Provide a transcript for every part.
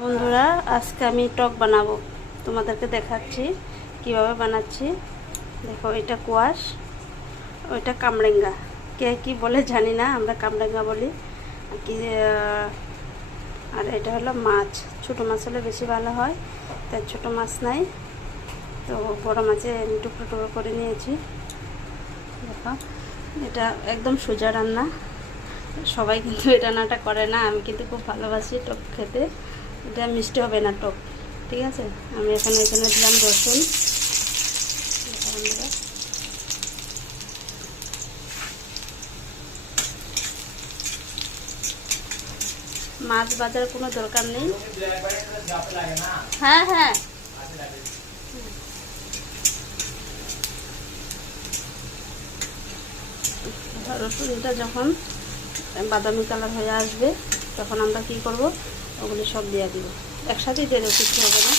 বন্ধুরা, আজকে আমি টক বানাবো। তোমাদেরকে দেখাচ্ছি কিভাবে বানাচ্ছি। দেখো, এটা কোয়াশ, ওইটা কামরেঙ্গা। কে কি বলে জানি না, আমরা কামরেঙ্গা বলি কি। আর এটা হলো মাছ। ছোটো মাছ হলে বেশি ভালো হয়, তাই ছোটো মাছ নাই, তো বড় মাছে আমি টুকরো টুকরো করে নিয়েছি। দেখো, এটা একদম সোজা রান্না। সবাই কিন্তু এই রান্নাটা করে না, আমি কিন্তু খুব ভালোবাসি টক খেতে। এটা মিষ্টি হবে না, টক। ঠিক আছে, আমি এখানে দিলাম রসুন। মাছ বাজার কোনো দরকার নেই। হ্যাঁ হ্যাঁ, রসুনটা যখন বাদামি কালার হয়ে আসবে, তখন আমরা কি করব, ওগুলি সব দিয়ে দিব। একসাথেই দিয়ে দেবো, কিছু হবে না।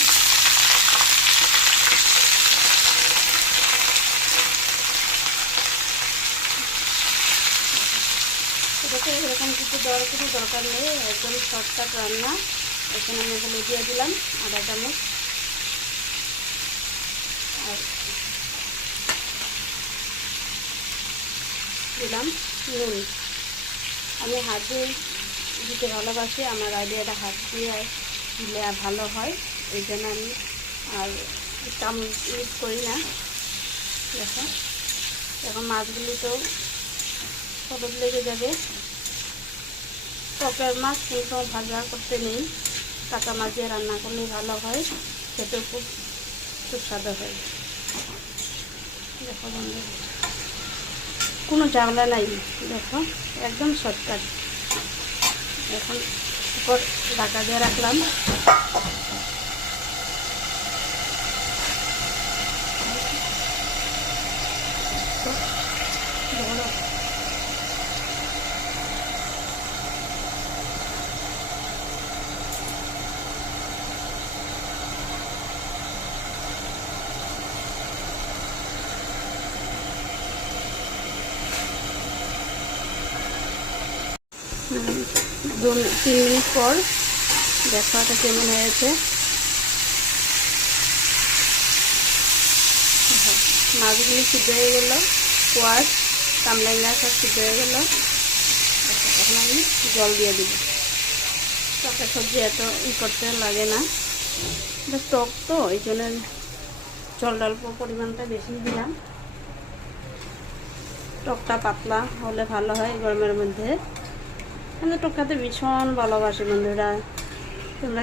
এটাতে এরকম কিছু দেওয়ার কোনো দরকার নেই, একদম শর্টকাট রান্না। এখানে আমি এগুলো দিয়ে দিলাম আদা চামচ, আর দিলাম নুন। আমি হাত দিয়ে দিতে ভালোবাসি, আমার আইডিয়াটা হাত দিয়ে দিলে ভালো হয়, এই জন্য আমি আর চামচ ইউজ করি না। দেখো, এখন মাছগুলি তো হলুদ লেগে যাবে। টকের মাছ কিন্তু ভাজা করতে নেই, কাঁচা মাছ দিয়ে রান্না করলেই ভালো হয়, খেতে খুব সুস্বাদু হয়। দেখো বন্ধু, কোনো ঝামেলা নাই। দেখো, একদম শর্টকাট। এখন উপর ঢাকা দিয়ে রাখলাম। তিন মিনিট পর দেখো এটা কেমন হয়েছে। মাছগুলি সিদ্ধ হয়ে গেল, কোয়াশ কামরাঙ্গা সব সিদ্ধ হয়ে গেল। এখন আমি জল দিয়ে দিব। টকের সবজি এত করতে লাগে না, টক তো এই জন্য জল অল্প পরিমাণটা বেশি দিলাম। টকটা পাতলা হলে ভালো হয় গরমের মধ্যে। আমি টক খেতে ভীষণ ভালোবাসি বন্ধুরা। তোমরা